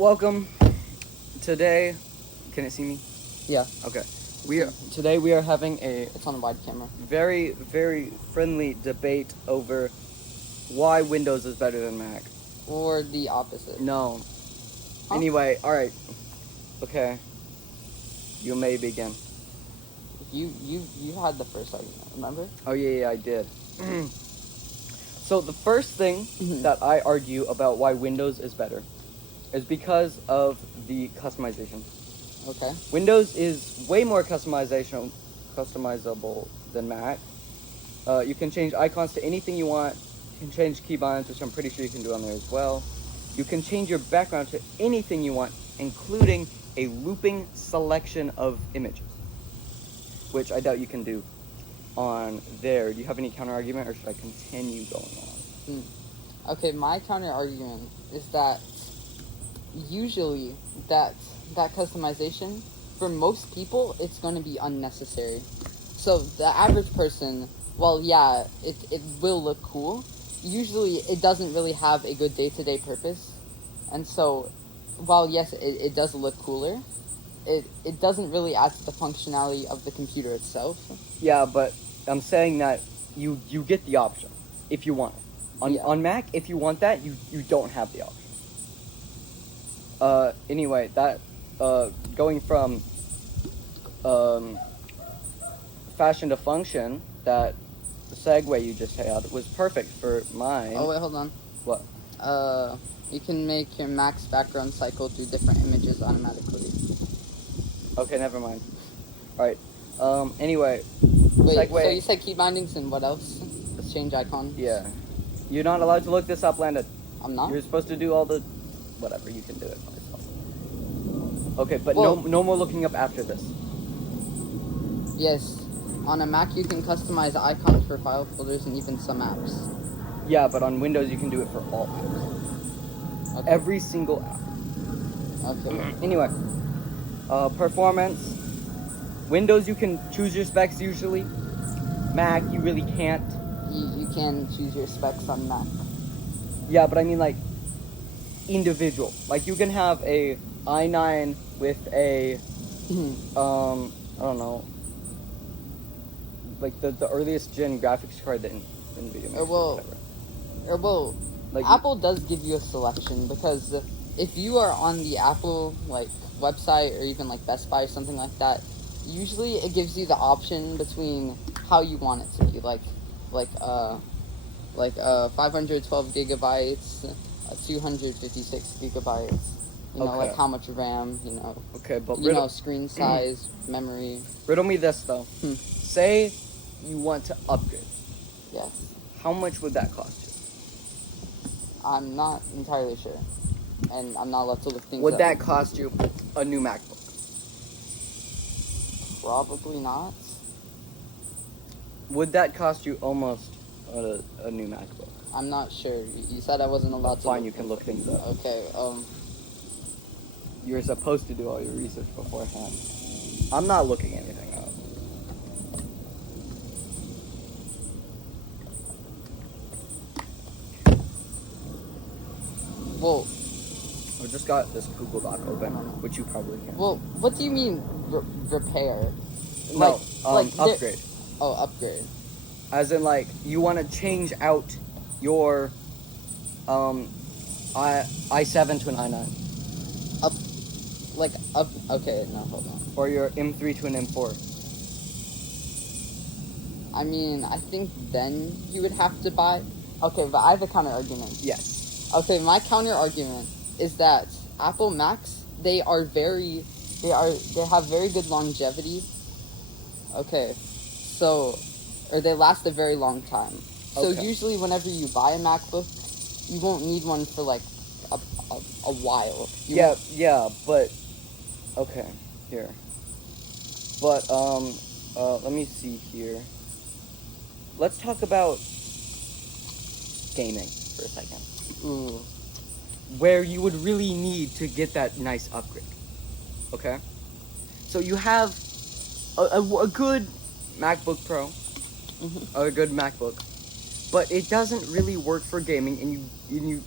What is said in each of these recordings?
Welcome. Today, can it see me? Yeah. Okay. Today we are having a It's on a wide camera. very, very friendly debate over why Windows is better than Mac. Or the opposite. No. Huh? Anyway, alright. Okay. You may begin. You had the first argument, remember? Oh, yeah, I did. So the first thing that I argue about why Windows is better is because of the customization. Okay. Windows is way more customizable than Mac. You can change icons to anything you want. You can change keybinds, which I'm pretty sure you can do on there as well. You can change your background to anything you want, including a looping selection of images, which I doubt you can do on there. Do you have any counter argument, or should I continue going on? Okay, my counter argument is that usually that customization, for most people, it's going to be unnecessary. So the average person, well, yeah, it will look cool. Usually it doesn't really have a good day-to-day purpose. And so, while yes, it does look cooler, it doesn't really add to the functionality of the computer itself. Yeah, but I'm saying that you get the option if you want it. On Mac, if you want that, you don't have the option. Anyway, that going from fashion to function, that segue you just had was perfect for mine. Oh wait, hold on. What? You can make your Mac's background cycle through different images automatically. Okay, never mind. Alright. Anyway. Wait, segue. so you said key bindings and what else? Let's change icon. Yeah. You're not allowed to look this up, Landon. I'm not? You're supposed to do all the... Whatever, you can do it by yourself. Okay, but Well, no more looking up after this. Yes. On a Mac, you can customize icons for file folders and even some apps. Yeah, but on Windows, you can do it for all apps. Okay. Every single app. Okay. Anyway. Performance. Windows, you can choose your specs usually. Mac, you really can't. You can choose your specs on Mac. Yeah, but I mean, like, individual. Like, you can have a i9 with a, I don't know, like the earliest gen graphics card that NVIDIA makes. Well, like, Apple does give you a selection, because if you are on the Apple, like, website or even, like, Best Buy or something like that, usually it gives you the option between how you want it to be, like 512 gigabytes, 256 gigabytes, you know, like how much RAM, you know. Okay, but screen size, memory. Riddle me this, though. Say you want to upgrade. Yes. How much would that cost you? I'm not entirely sure, and I'm not allowed to look things up. Would that cost you a new MacBook? Probably not. Would that cost you almost a new MacBook? I'm not sure. You said I wasn't allowed to. Fine, you can look things up. Okay. You're supposed to do all your research beforehand. I'm not looking anything up. Well, I just got this Google Doc open, which you probably can. Well, what do you mean repair? No, upgrade. Oh, upgrade. As in, like, you want to change out your i7 to an i9. Okay, no, hold on. Or your M3 to an M4. I mean, I think then you would have to buy... Okay, but I have a counter argument. Yes. Okay, my counter argument is that Apple Macs, they have very good longevity. Okay, or they last a very long time. So usually whenever you buy a MacBook, you won't need one for like a while. Yeah, but okay, here. But let me see here. Let's talk about gaming for a second. Ooh. Where you would really need to get that nice upgrade. Okay? So you have a good MacBook Pro, or a good MacBook, but it doesn't really work for gaming, and you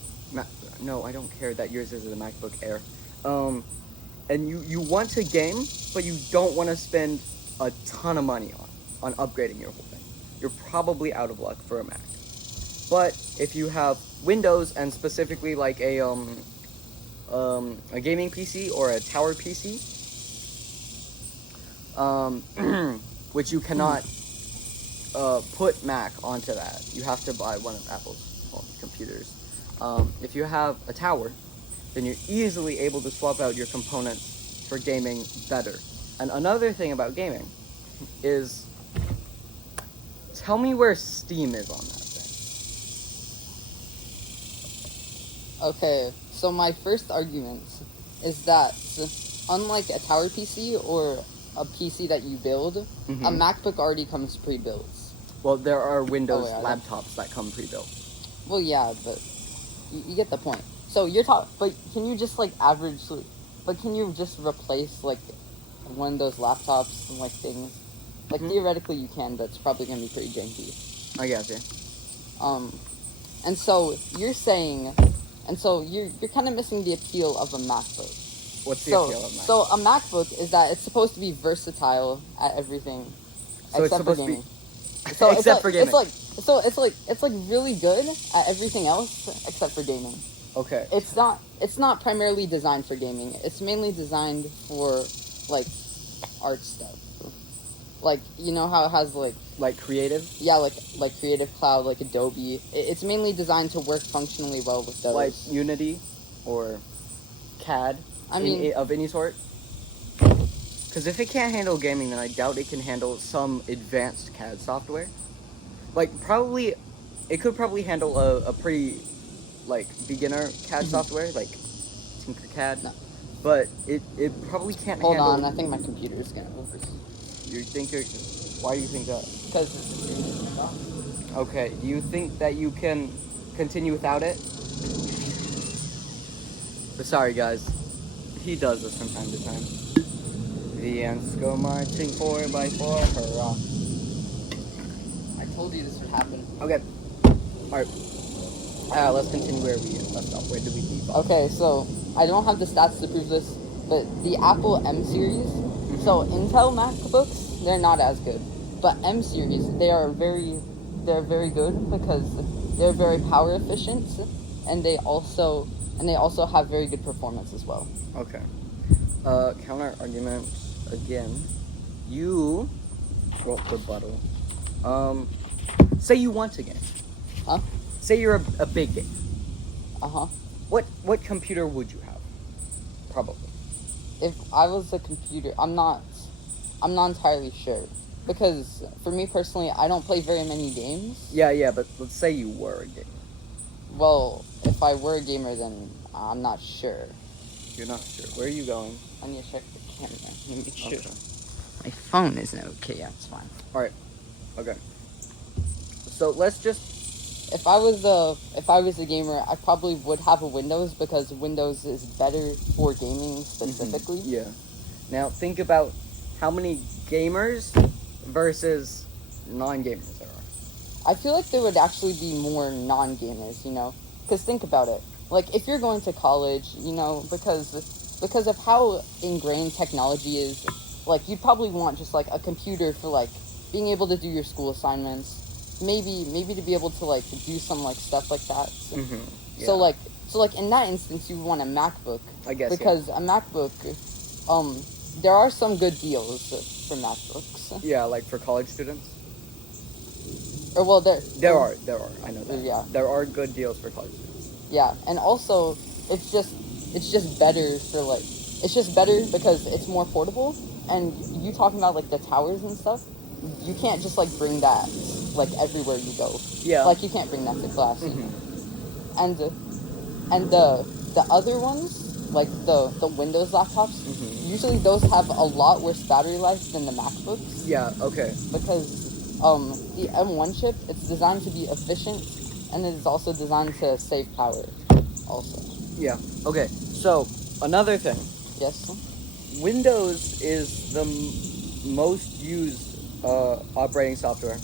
no, I don't care that yours is a MacBook Air. and you want to game, but you don't want to spend a ton of money on upgrading your whole thing. You're probably out of luck for a Mac. But if you have Windows and specifically like a gaming PC or a tower PC, which you cannot put Mac onto that. You have to buy one of Apple's computers. If you have a tower, then you're easily able to swap out your components for gaming better. And another thing about gaming is, tell me where Steam is on that thing. Okay, so my first argument is that unlike a tower PC or a PC that you build, a MacBook already comes pre-built. Well, there are Windows laptops that come pre-built. Well, yeah, but you get the point. So but can you just can you just replace like one of those laptops and like things? Like theoretically you can, but it's probably gonna be pretty janky. I got you. And so you're saying, you're kind of missing the appeal of a MacBook. What's the appeal of a MacBook? So a MacBook is that it's supposed to be versatile at everything, so except for gaming. So except for gaming. It's like really good at everything else except for gaming. Okay. It's not primarily designed for gaming. It's mainly designed for like art stuff. Like, you know how it has like creative? Yeah, like Creative Cloud, like Adobe. It's mainly designed to work functionally well with those. Like Unity or CAD of any sort? Because if it can't handle gaming, then I doubt it can handle some advanced CAD software. Like, it could probably handle a pretty, like, beginner CAD software, like Tinkercad. No. But it probably can't handle... Hold on, I think my computer is going to overheat. Why do you think that? Because it's okay, do you think that you can continue without it? But sorry, guys. He does this from time to time. The ants go marching 4x4, hurrah. I told you this would happen. Okay. Alright. Let's continue where we left off. Where did we leave off? Okay, so I don't have the stats to prove this, but the Apple M series, so Intel MacBooks, they're not as good. But M series, they're very good because they're very power efficient, and they also have very good performance as well. Okay. Counter argument again. You rebuttal. Say you want to game. Huh? Say you're a big gamer. Uh-huh. What computer would you have? Probably. If I was a computer, I'm not entirely sure. Because for me personally, I don't play very many games. Yeah, but let's say you were a gamer. Well, if I were a gamer, then I'm not sure. You're not sure. Where are you going? I need to check the camera. Let me check. Okay. My phone isn't okay. Yeah, it's fine. Alright. Okay. So let's just... If I was a gamer, I probably would have a Windows because Windows is better for gaming specifically. Yeah. Now think about how many gamers versus non-gamers there are. I feel like there would actually be more non-gamers, you know? Because think about it. Like, if you're going to college, you know, because of how ingrained technology is, like, you'd probably want just, like, a computer for, like, being able to do your school assignments. Maybe to be able to, like, do some, like, stuff like that. Yeah. So, like, in that instance, you would want a MacBook. I guess, because a MacBook, there are some good deals for MacBooks. Yeah, like for college students? Or, well, there are. I know that. Yeah. There are good deals for college students. Yeah, and also, it's just better for, like, it's just better because it's more portable, and you talking about, like, the towers and stuff, you can't just, like, bring that, like, everywhere you go. Yeah. Like, you can't bring that to class. And the other ones, like, the Windows laptops, usually those have a lot worse battery life than the MacBooks. Yeah, okay. Because, the M1 chip, it's designed to be efficient, and it is also designed to save power, also. Yeah, okay. So, another thing. Yes? Windows is the most used operating software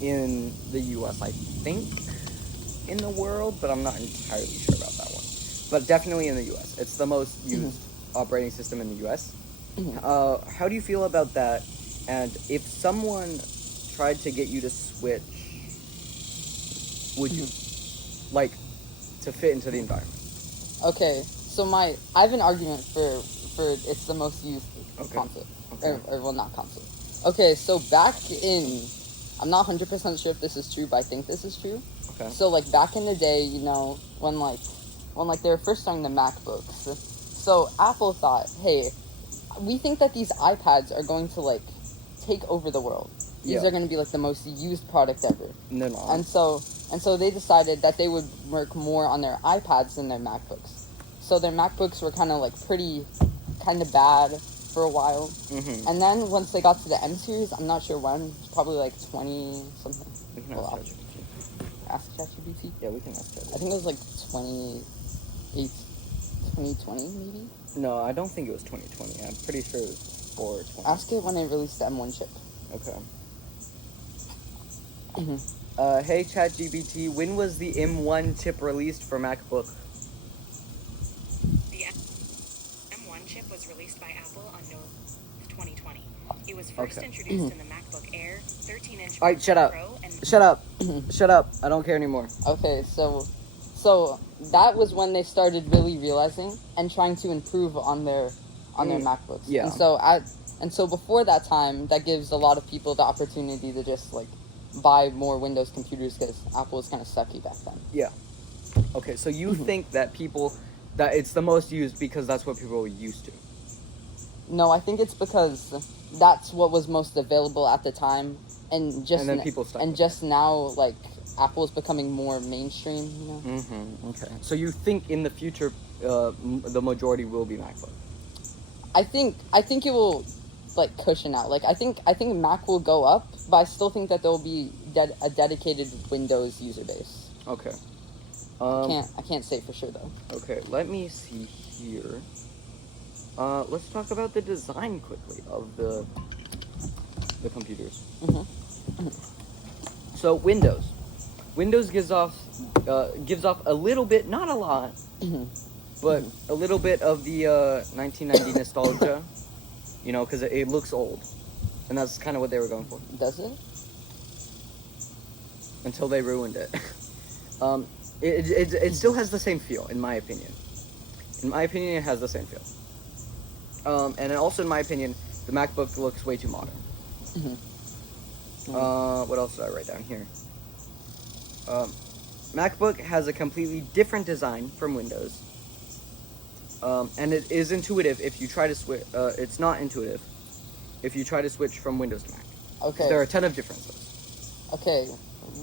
in the US, I think, in the world, but I'm not entirely sure about that one. but definitely in the U.S. It's the most used operating system in the U.S. How do you feel about that? And if someone tried to get you to switch, would you like to fit into the environment? Okay, so I have an argument for it's the most used console. Okay. Or well, not console. Okay, so back in, I'm not 100% sure if this is true, but I think this is true. Okay. So like back in the day, you know, when they were first starting the MacBooks, so Apple thought, hey, we think that these iPads are going to like take over the world. These are going to be like the most used product ever. No, no. And so they decided that they would work more on their iPads than their MacBooks. So their MacBooks were kind of like kind of bad for a while. Mm-hmm. And then once they got to the M series, I'm not sure when, probably like 20 something. We can ask ChatGPT. Ask ChatGPT? Yeah, we can ask ChatGPT. I think it was like 2020 maybe? No, I don't think it was 2020. I'm pretty sure it was before 2020. Ask it when it released the M1 chip. Okay. Mm-hmm. Hey ChatGPT, when was the M1 chip released for MacBook? The M1 chip was released by Apple on November 2020. It was first introduced in the MacBook Air, 13-inch Alright, shut up. Pro, and Shut up. Shut up. I don't care anymore. Okay, so that was when they started really realizing and trying to improve on their MacBooks. Yeah. And so before that time, that gives a lot of people the opportunity to just like buy more Windows computers because Apple was kind of sucky back then. Yeah. Okay, so you think that it's the most used because that's what people were used to? No, I think it's because that's what was most available at the time, and then people stuck with just now, like Apple is becoming more mainstream. You know. Mm-hmm. Okay. So you think in the future, the majority will be MacBook? I think it will like cushion out. Like I think Mac will go up, but I still think that there will be a dedicated Windows user base. Okay. I can't say for sure though. Okay, let me see here. Let's talk about the design quickly of the computers. Mm-hmm. So Windows gives off a little bit, not a lot, but a little bit of the 1990 nostalgia. You know, because it looks old, and that's kind of what they were going for. Does it? Until they ruined it. It still has the same feel, in my opinion. In my opinion, it has the same feel. And also, in my opinion, the MacBook looks way too modern. What else did I write down here? MacBook has a completely different design from Windows. And it is intuitive if you try to switch. It's not intuitive if you try to switch from Windows to Mac. Okay. There are a ton of differences. Okay.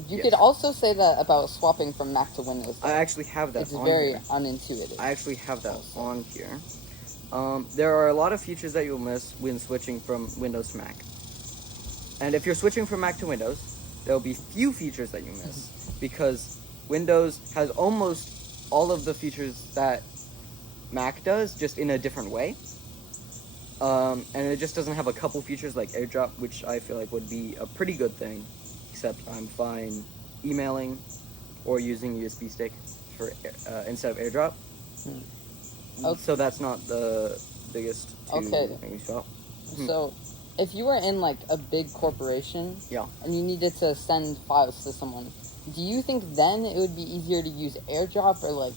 You could also say that about swapping from Mac to Windows. I actually have that it's on very here. unintuitive. I actually have that on here. There are a lot of features that you'll miss when switching from Windows to Mac. And if you're switching from Mac to Windows, there will be few features that you miss because Windows has almost all of the features that Mac does, just in a different way. And it just doesn't have a couple features like AirDrop, which I feel like would be a pretty good thing, except I'm fine emailing or using USB stick for instead of AirDrop. Okay. So that's not the biggest things. So if you were in like a big corporation and you needed to send files to someone, do you think then it would be easier to use AirDrop or like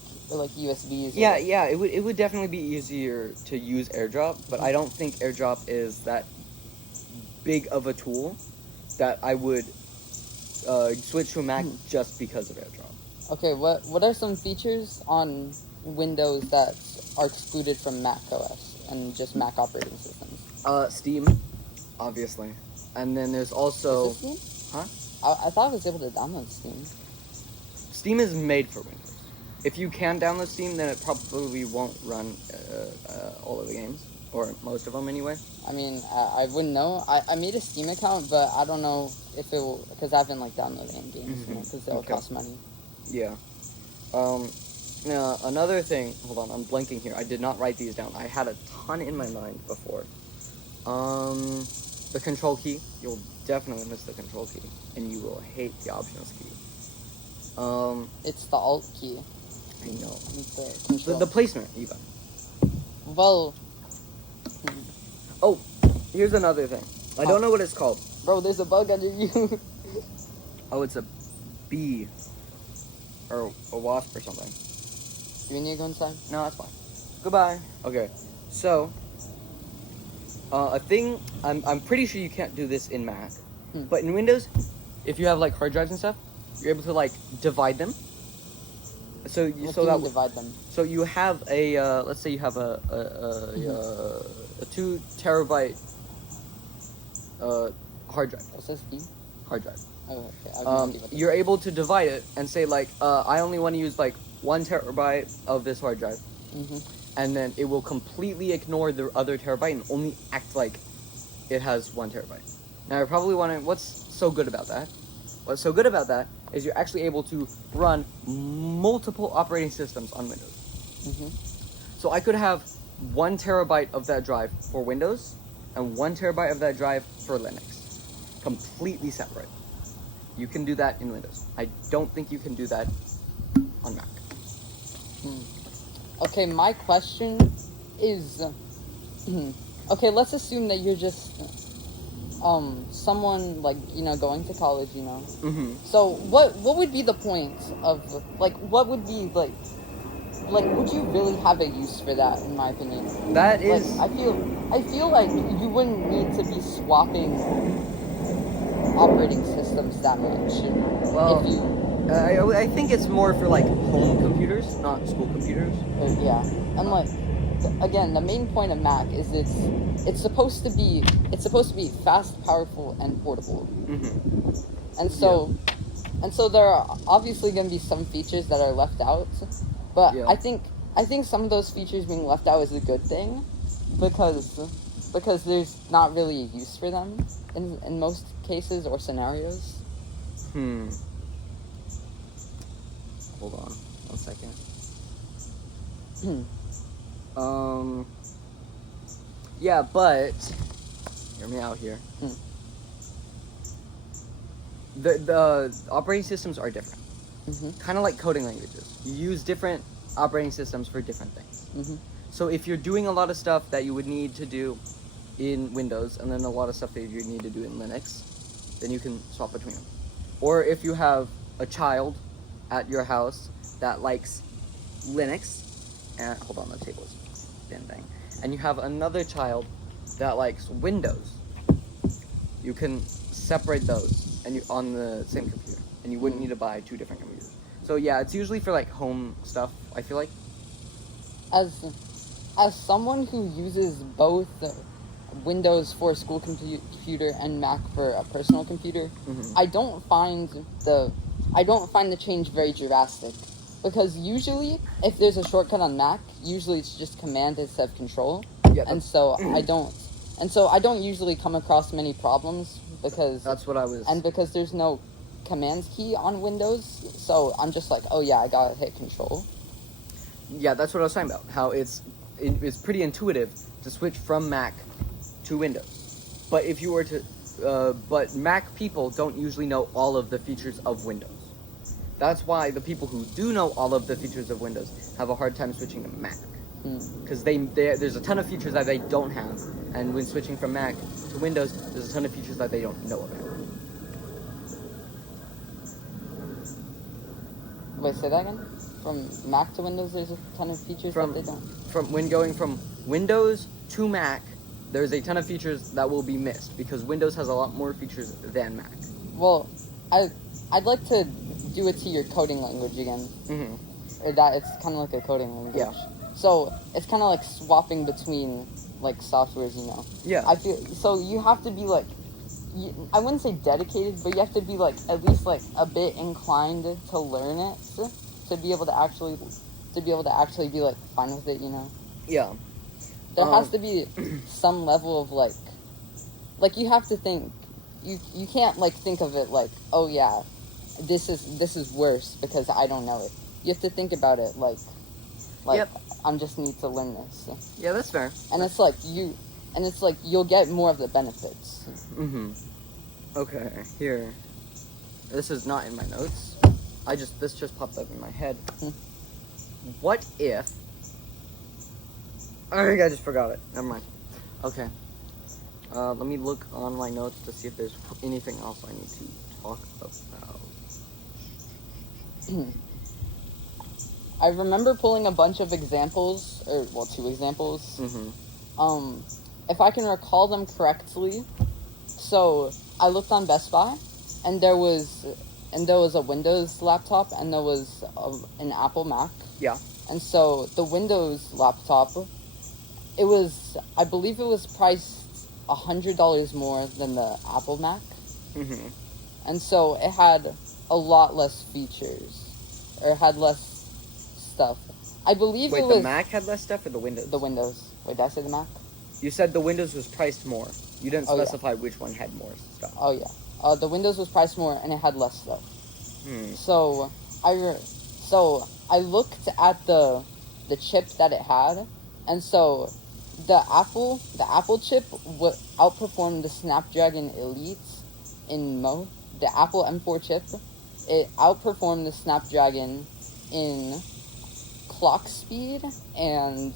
USBs? Yeah, it would definitely be easier to use AirDrop, but I don't think AirDrop is that big of a tool that I would switch to a Mac just because of AirDrop. Okay, what are some features on Windows that are excluded from Mac OS and just Mac operating systems? Steam, obviously, and then there's also Is it Steam? Huh? I thought I was able to download Steam. Steam is made for Windows. If you can download Steam, then it probably won't run all of the games, or most of them anyway. I mean, I wouldn't know. I made a Steam account, but I don't know if it will, because I haven't like downloaded any games, because they'll cost money. Yeah. Now, another thing, hold on, I'm blanking here. I did not write these down. I had a ton in my mind before. The control key. You'll definitely miss the control key, and you will hate the options key. It's the Alt key. I know. The control. The placement, even. Well, Oh, here's another thing. I don't know what it's called. bro, there's a bug under you. Oh, it's a bee. Or a wasp or something. Do we need to go inside? No, that's fine. Goodbye. Okay, so a thing I'm pretty sure you can't do this in Mac, but in Windows, if you have like hard drives and stuff, you're able to like divide them. So you What so do you that divide them? so you have a let's say you have a 2 terabyte hard drive. SSD? Hard drive. Oh, okay. I have no idea what that You're able to divide it and say like I only want to use like 1 terabyte of this hard drive. is. And then it will completely ignore the other terabyte and only act like it has 1 terabyte. Now you're probably wondering, what's so good about that? What's so good about that is you're actually able to run multiple operating systems on Windows. So I could have 1 terabyte of that drive for Windows and 1 terabyte of that drive for Linux. Completely separate. You can do that in Windows. I don't think you can do that on Mac. Okay, my question is, okay, let's assume that you're just, someone, like, you know, going to college, you know? So, what would be the point of, like, what would be, like, would you really have a use for that, in my opinion? That is... Like, I feel like you wouldn't need to be swapping operating systems that much. Well, if you... I think it's more for like home computers, not school computers. Yeah, and like again, the main point of Mac is it's supposed to be fast, powerful, and portable. And so there are obviously going to be some features that are left out, but Yeah. I think some of those features being left out is a good thing because there's not really a use for them in most cases or scenarios. Hold on 1 second. Yeah, but hear me out here. The operating systems are different. Kind of like coding languages. You use different operating systems for different things. So if you're doing a lot of stuff that you would need to do in Windows, and then a lot of stuff that you need to do in Linux, then you can swap between them. Or if you have a child at your house that likes Linux, and hold on, the table is bang, and you have another child that likes Windows, you can separate those and you on the same computer, and you wouldn't need to buy 2 different computers. So yeah, it's usually for like home stuff, I feel like. As someone who uses both Windows for a school computer and Mac for a personal computer, I don't find the change very drastic, because usually if there's a shortcut on Mac, usually it's just Command instead of Control, and so I don't usually come across many problems because That's what I was. and because there's no Command key on Windows, so I'm just like, oh yeah, I gotta hit Control. Yeah, that's what I was talking about. How it's pretty intuitive to switch from Mac to Windows. But if you were to, but Mac people don't usually know all of the features of Windows. That's why the people who do know all of the features of Windows have a hard time switching to Mac. Because there's a ton of features that they don't have, and when switching from Mac to Windows, there's a ton of features that they don't know about. Wait, say that again? From Mac to Windows, there's a ton of features that they don't. When going from Windows to Mac, there's a ton of features that will be missed because Windows has a lot more features than Mac. Well, I'd like to do it to your coding language again. That it's kind of like a coding language. Yeah. So it's kind of like swapping between like softwares, you know. Yeah. I feel so you have to be like, I wouldn't say dedicated, but you have to be like at least like a bit inclined to learn it to be able to actually be like fine with it, you know. Yeah. There has to be some level of like you have to think. You can't like think of it like, oh yeah, this is worse because I don't know it. You have to think about it like Yep. I just need to learn this. Yeah, that's fair. And it's like you'll get more of the benefits. Okay, here. This is not in my notes. This just popped up in my head. what if... I think I just forgot it. Never mind. Okay. Let me look on my notes to see if there's anything else I need to talk about. I remember pulling a bunch of examples, or, well, 2 examples. Mm-hmm. If I can recall them correctly, so I looked on Best Buy, and there was a Windows laptop, and there was an Apple Mac. Yeah. And so the Windows laptop, I believe it was priced $100 more than the Apple Mac. Mm-hmm. And so it had a lot less features, or had less stuff. I believe Wait, it was... the Mac had less stuff or the Windows? The Windows. Wait, did I say the Mac? You said the Windows was priced more. You didn't Oh, yeah. specify which one had more stuff. Oh, yeah. The Windows was priced more, and it had less stuff. Hmm. So I looked at the chip that it had, and so the Apple chip outperformed the Snapdragon Elite in mode. The Apple M4 chip, it outperformed the Snapdragon in clock speed and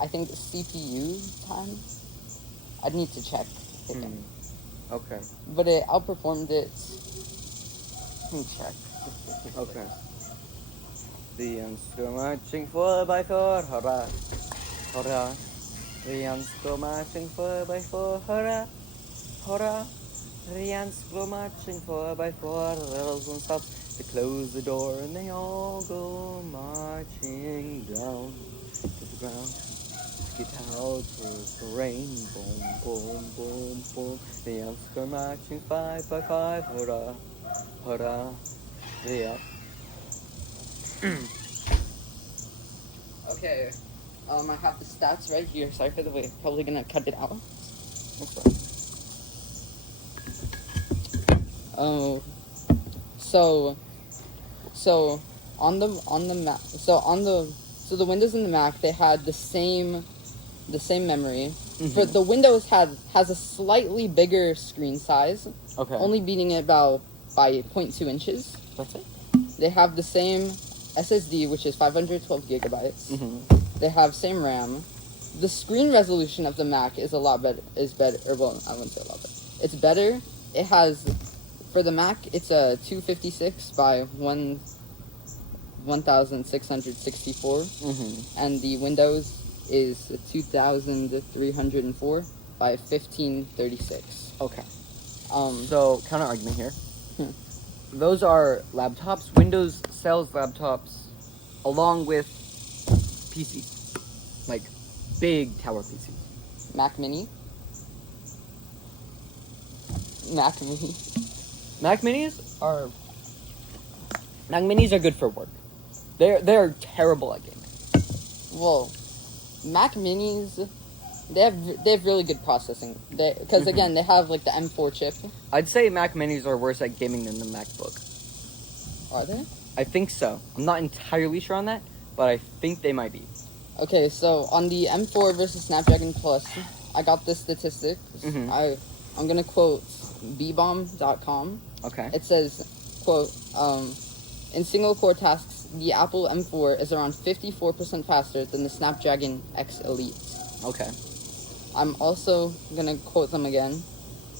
I think the CPU time. I'd need to check. Okay. But it outperformed it. Let me check. Okay. The ants go marching 4x4, hurrah, hurrah. The ants go marching 4x4, hurrah, hurrah. The ants go marching 4x4, the rails won't stop. They close the door and they all go marching down to the ground. Get out through the rain, boom, boom, boom, boom. The ants go marching 5x5, hurrah, hurrah. Yeah. Okay. I have the stats right here. Sorry for the wait. Probably gonna cut it out. That's fine. Oh. So on the Mac. So the Windows and the Mac, they had the same memory. Mm-hmm. For the Windows has a slightly bigger screen size. Okay. Only beating it by 0.2 inches. That's it. They have the same SSD, which is 512 gigabytes. Mm-hmm. They have same RAM. The screen resolution of the Mac is a lot better. Well, I wouldn't say a lot better. It's better. It has, for the Mac, it's a 256 by 1664, Mm-hmm. and the Windows is 2304 by 1536. Okay. Um. So, counter argument here. Those are laptops. Windows sells laptops along with PCs. Like, big tower PCs. Mac Mini. Mac Mini. Mac Minis are good for work. They're terrible at gaming. Well, Mac Minis, they have really good processing. Because again, they have like the M4 chip. I'd say Mac Minis are worse at gaming than the MacBook. Are they? I think so. I'm not entirely sure on that, but I think they might be. Okay, so on the M4 versus Snapdragon Plus, I got this statistic. Mhm. I'm gonna quote bbomb.com. Okay. It says, quote, in single-core tasks, the Apple M4 is around 54% faster than the Snapdragon X Elite. Okay. I'm also going to quote them again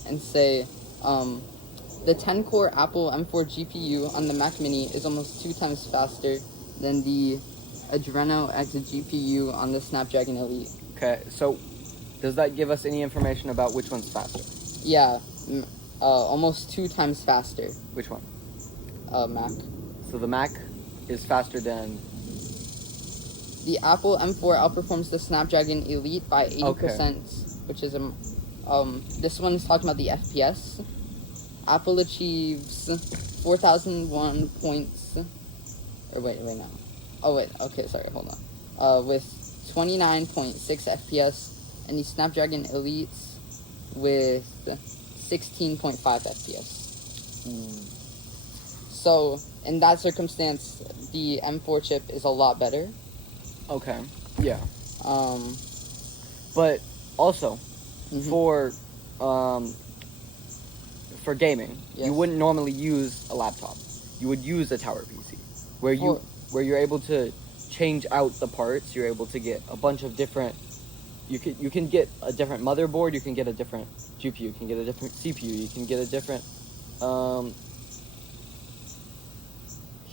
and say, the 10-core Apple M4 GPU on the Mac Mini is almost 2 times faster than the Adreno X GPU on the Snapdragon Elite. Okay, so does that give us any information about which one's faster? Yeah, almost 2 times faster. Which one? Mac. So the Mac is faster than... The Apple M4 outperforms the Snapdragon Elite by 80%, Okay. which is this one is talking about the FPS. Apple achieves 4,001 points. Or wait, no. Oh wait, okay, sorry, hold on. With 29.6 FPS, and the Snapdragon Elites with 16.5 FPS. So in that circumstance, the M4 chip is a lot better. Okay, yeah. Um, But also, mhm. for gaming, Yes. you wouldn't normally use a laptop. You would use a tower PC, where you where you're able to change out the parts. You're able to get a bunch of different. You can get a different motherboard. You can get a different GPU. You can get a different CPU. You can get a different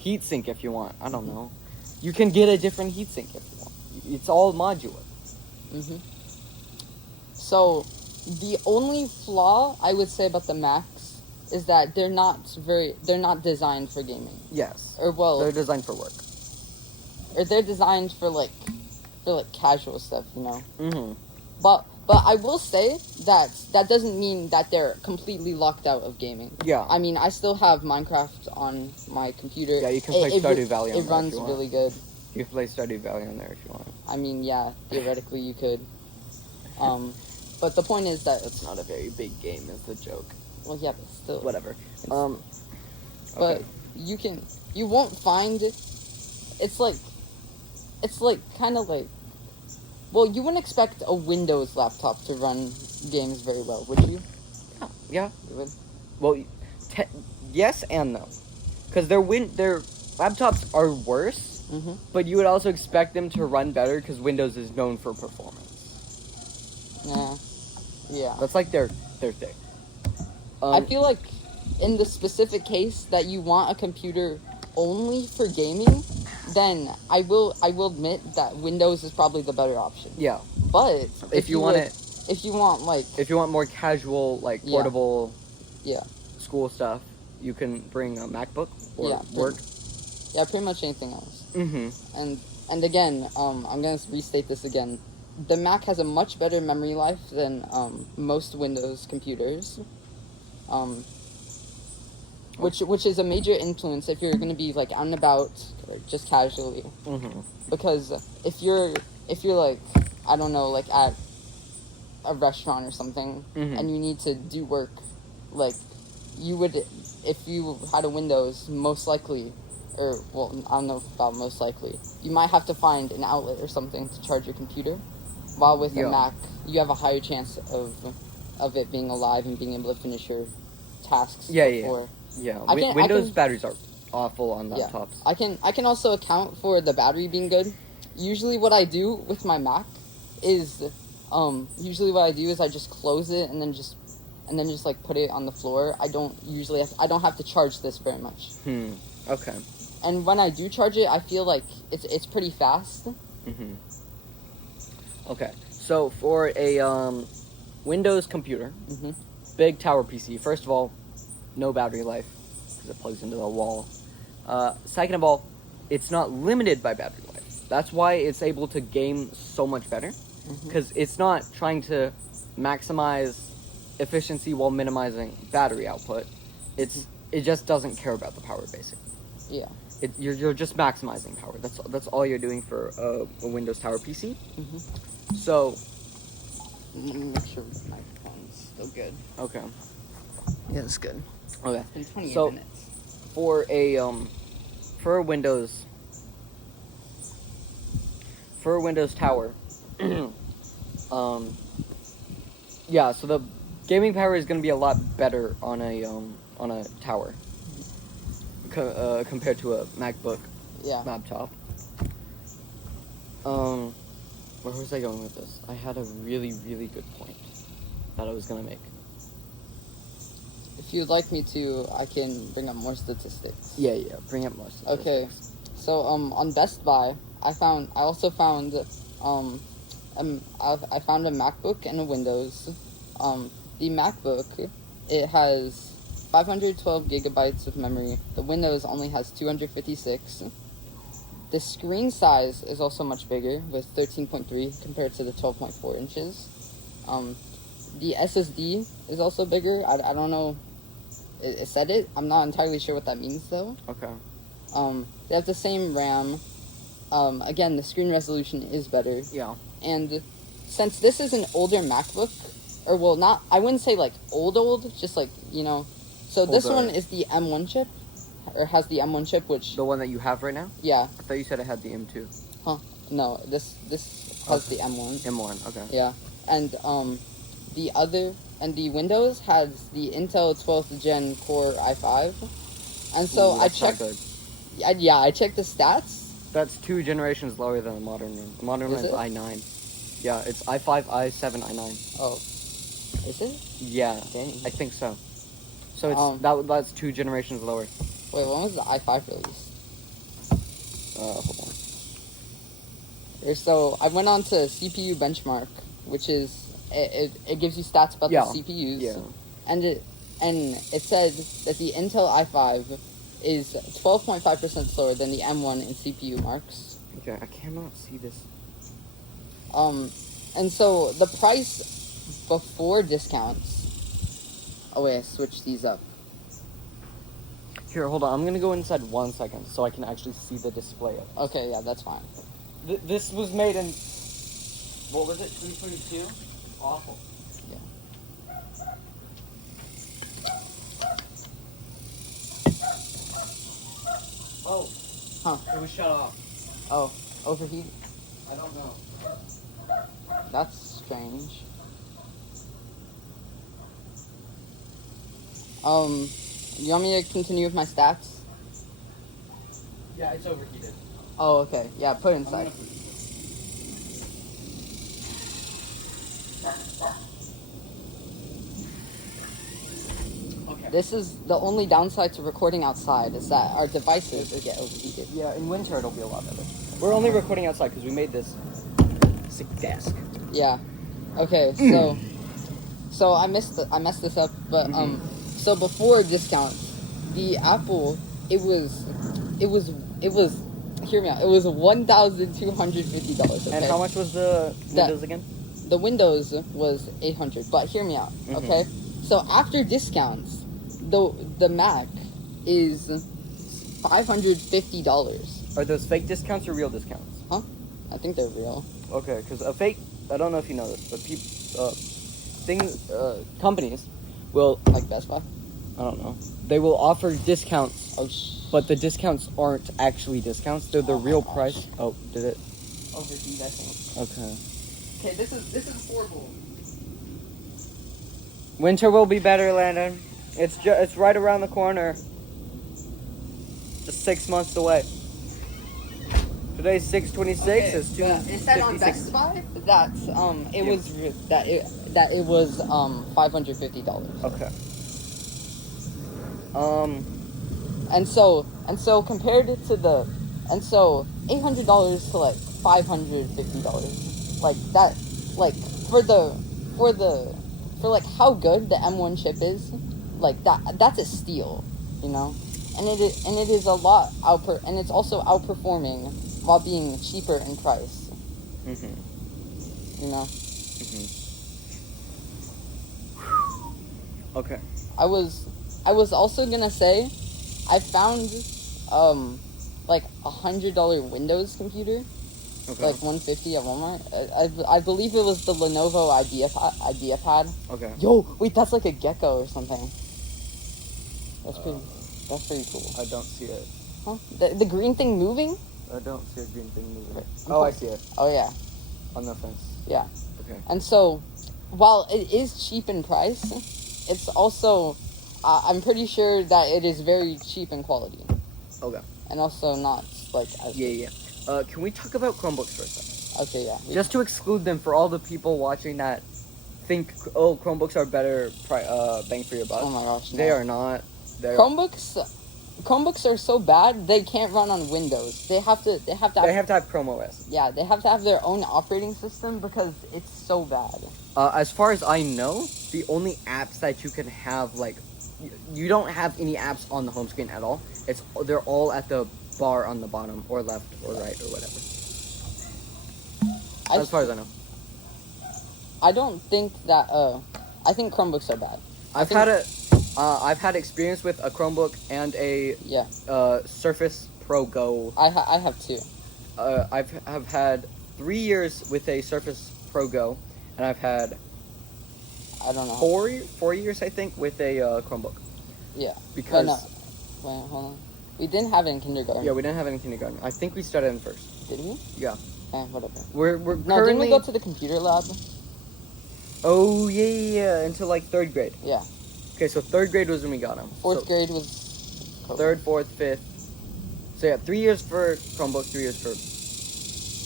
heatsink if you want. I don't know. You can get a different heatsink if you want. It's all modular. Mm-hmm. So, the only flaw I would say about the Macs is that they're not designed for gaming. Yes. Or they're designed for work. Or they're designed for casual stuff, you know. Mm-hmm. But I will say that doesn't mean that they're completely locked out of gaming. Yeah. I mean, I still have Minecraft on my computer. Yeah, you can play Stardew Valley on there. It runs really good. You can play Stardew Valley on there if you want. I mean, yeah, theoretically you could. But the point is that it's not a very big game, is the joke. Well, yeah, but still. Whatever. But okay. you won't find it. It's kind of like. Well, you wouldn't expect a Windows laptop to run games very well, would you? Yeah. You would? Well, yes and no. Because their laptops are worse, but you would also expect them to run better because Windows is known for performance. Yeah. That's like their thing. I feel like in the specific case that you want a computer only for gaming, then I will admit that Windows is probably the better option. Yeah. But if you want more casual, portable, school stuff, you can bring a MacBook or work. Pretty much anything else. Mm-hmm. And again, I'm gonna restate this again. The Mac has a much better memory life than most Windows computers. Which is a major influence if you're going to be out and about or just casually. Mm-hmm. Because if you're I don't know, at a restaurant or something, and you need to do work, you would, if you had a Windows, most likely, or well, I don't know about most likely, you might have to find an outlet or something to charge your computer. While with a Mac, you have a higher chance of it being alive and being able to finish your tasks before. Yeah, Windows batteries are awful on laptops. Yeah. I can also account for the battery being good. Usually what I do with my Mac is I just close it and then just put it on the floor. I don't have to charge this very much. Okay. And when I do charge it, I feel like it's pretty fast. Okay. So for a Windows computer, big tower PC, first of all, no battery life because it plugs into the wall. Second of all, it's not limited by battery life. That's why it's able to game so much better, because it's not trying to maximize efficiency while minimizing battery output. It just doesn't care about the power, basically. Yeah. You're just maximizing power. That's all you're doing for a Windows Tower PC. So, let me make sure my microphone's still good. Okay. Yeah, it's good. Okay. It's been 28 so, minutes. For a Windows Tower, so the gaming power is going to be a lot better on a tower compared to a MacBook laptop. Where was I going with this? I had a really, really good point that I was going to make. If you'd like me to, I can bring up more statistics. Yeah, bring up more statistics. Okay, so on Best Buy, I also found I found a MacBook and a Windows. The MacBook, it has 512 gigabytes of memory. The Windows only has 256. The screen size is also much bigger, with 13.3 compared to the 12.4 inches. The SSD is also bigger. I don't know. It said it. I'm not entirely sure what that means, though. Okay. They have the same RAM. Again, the screen resolution is better. Yeah. And since this is an older MacBook, or well, not, I wouldn't say old, just so this one is the M1 chip, or has the M1 chip, which... The one that you have right now? Yeah. I thought you said it had the M2. Huh. No, this has the M1. M1, okay. Yeah. And, the Windows has the Intel 12th Gen Core i5. And so I checked... Not good. I checked the stats, That's 2 generations lower than the modern one. The modern one Is is it? i9. Yeah, it's i5, i7, i9. Oh, is it? Yeah, Dang. I think so. So it's that's 2 generations lower. Wait, when was the i5 released? Hold on. So I went on to CPU benchmark, which is it gives you stats about Yeah. the CPUs. Yeah. And it said that the Intel i5 is 12.5% slower than the M1 in CPU marks. Okay, I cannot see this. And so the price before discounts. Oh wait, I switched these up. Here, hold on. I'm gonna go inside 1 second so I can actually see the display of it. Okay, yeah, that's fine. This was made in, what was it, 2022? Awful. Yeah. Oh. Huh. It was shut off. Oh, overheat? I don't know. That's strange. You want me to continue with my stats? Yeah, it's overheated. Oh, okay. Yeah, put it inside. Okay. This is the only downside to recording outside is that our devices get overheated. Yeah, in winter it'll be a lot better. We're only recording outside because we made this sick desk. Yeah. Okay, so I messed this up, but so before discounts, the Apple it was hear me out. It was $1,250. Okay? And how much was the Windows again? The Windows was $800, but hear me out. Okay, so after discounts, the Mac is $550. Are those fake discounts or real discounts? Huh? I think they're real. Okay, because a fake, I don't know if you know this, but companies will, Like Best Buy. I don't know, they will offer discounts, Oh, but the discounts aren't actually discounts. They're the real price. Oh, did it? overheat, I think. Okay. Okay, this is horrible. Winter will be better, Landon. It's right around the corner. Just 6 months away. Today's 6/26. It's 2. It said on Best Buy that it was $550. Okay. And so compared it to $800 to like $550, like that, like for like how good the M1 chip is, like that's a steal, you know, and it is a lot and it's also outperforming while being cheaper in price. You know. Okay. I was also gonna say, I found like $100 Windows computer, Okay. like $150 at Walmart. I believe it was the Lenovo idea pad. Okay. Yo, wait, that's like a gecko or something. That's pretty cool. I don't see it. Huh? The green thing moving? I don't see a green thing moving. Okay. Oh, I see it. Oh yeah, On the fence. yeah. Okay. And so, while it is cheap in price, it's also I'm pretty sure that it is very cheap in quality. Okay. And also not like as Yeah. Can we talk about Chromebooks for a second? Okay, yeah. Just to exclude them for all the people watching that think, oh, Chromebooks are better bang for your buck. Oh my gosh. They no. are not. Chromebooks are so bad they can't run on Windows. They have to have Chrome OS. Yeah, they have to have their own operating system because it's so bad. As far as I know, the only apps that you can have, like, you don't have any apps on the home screen at all. They're all at the bar on the bottom, or left, or right, or whatever. As far as I know. I don't think that. I think Chromebooks are bad. I've had experience with a Chromebook and a Surface Pro Go. I have two. I've had 3 years with a Surface Pro Go, and I've had I don't know. 4 years, I think, with a Chromebook. Yeah. Because Wait, hold on. We didn't have it in kindergarten. yeah, we didn't have it in kindergarten. I think we started in first. Did we? Yeah. Whatever. We're No, currently. didn't we go to the computer lab? Oh yeah, until like 3rd grade. So yeah, 3 years for Chromebook, 3 years for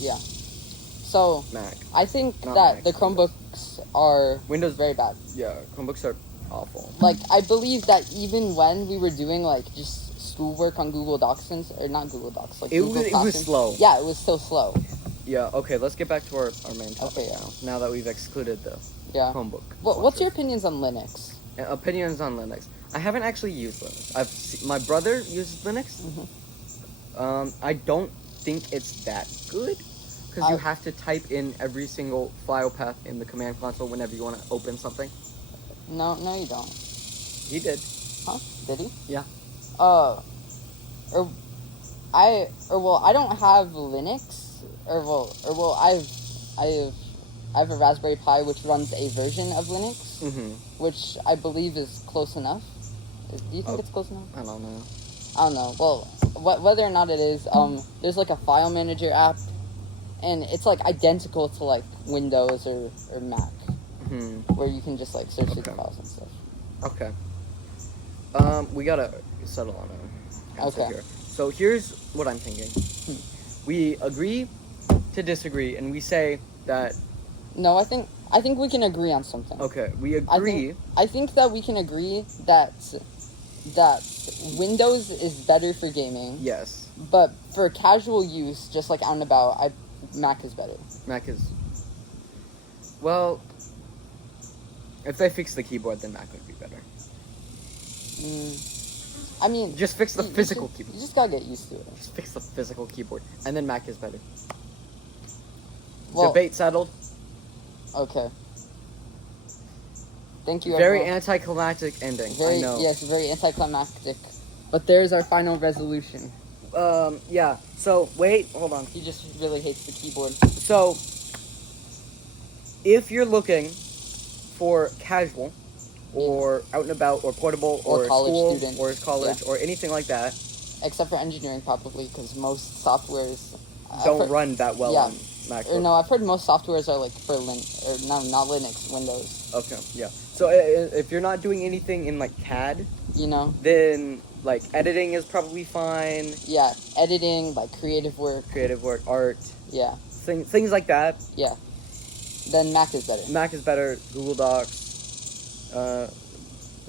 Yeah. So Mac. I think Not that Mac, the Chromebooks are Windows. very bad. Yeah, Chromebooks are awful. Like, I believe that even when we were doing, like, just schoolwork on Google Docs, or not Google Docs, like, Google It was Classroom, slow. Yeah, it was still slow. Yeah, okay, let's get back to our main topic Okay, yeah. now that we've excluded the Yeah. Chromebook. What's your sponsors. opinions on Linux? Opinions on Linux? I haven't actually used Linux. My brother uses Linux. I don't think it's that good because you have to type in every single file path in the command console whenever you want to open something. No, you don't. He did. Huh? Did he? Yeah. I don't have Linux. I have a Raspberry Pi which runs a version of Linux, which I believe is close enough. Do you think it's close enough? I don't know. I don't know. Well, whether or not it is, there's like a file manager app, and it's like identical to like Windows or Mac, where you can just like search through the files and stuff. Okay. We gotta settle on a answer here. So here's what I'm thinking. We agree to disagree, and we say that. No, I think we can agree on something. Okay, we agree. I think that we can agree that Windows is better for gaming. Yes. But for casual use, just like out and about, Mac is better. Mac is. Well, if they fix the keyboard, then Mac would be better. I mean, just fix the physical keyboard. You just gotta get used to it. Just fix the physical keyboard, and then Mac is better. Well, debate settled. Okay. Thank you. Very everyone. anticlimactic ending. I know. Yes, very anticlimactic. But there's our final resolution. Yeah. So wait, hold on. He just really hates the keyboard. So, if you're looking for casual, or out and about, or portable, or college school, student. or college, or anything like that, except for engineering, probably, because most softwares don't run that well on MacBook. Or no, I've heard most softwares are like for not Linux, Windows. Okay, yeah. So if you're not doing anything in like CAD, then like editing is probably fine. Yeah, editing, like creative work, art. Yeah. Things like that. Yeah. Then Mac is better. Mac is better. Google Docs.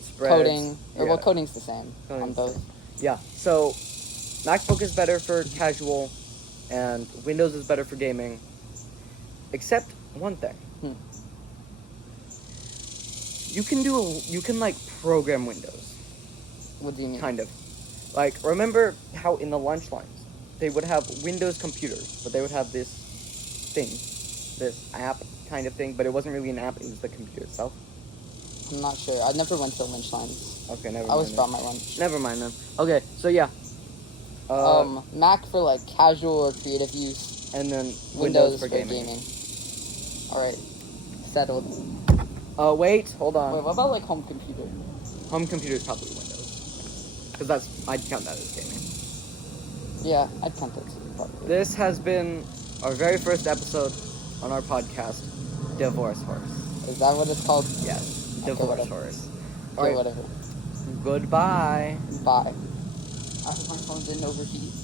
Spreads. Coding. Coding's the same on both. Yeah. So MacBook is better for casual, and Windows is better for gaming. Except one thing. You can like program Windows. What do you mean? Kind of. Like, remember how in the lunch lines they would have Windows computers, but they would have this thing, this app kind of thing, but it wasn't really an app, it was the computer itself. I'm not sure. I never went to lunch lines. Okay, never mind. I always brought my lunch. Never mind then. Okay, so yeah. Mac for like casual or creative use. And then Windows for gaming. Alright. Settled. Wait, hold on. Wait, what about like home computer? Home computer is probably Windows. Because I'd count that as gaming. Yeah, I'd count that too, probably. This has been our very first episode on our podcast, Divorce Horse. Is that what it's called? Yes, Divorce Horse. Okay, whatever. Goodbye. Bye. I hope my phone didn't overheat.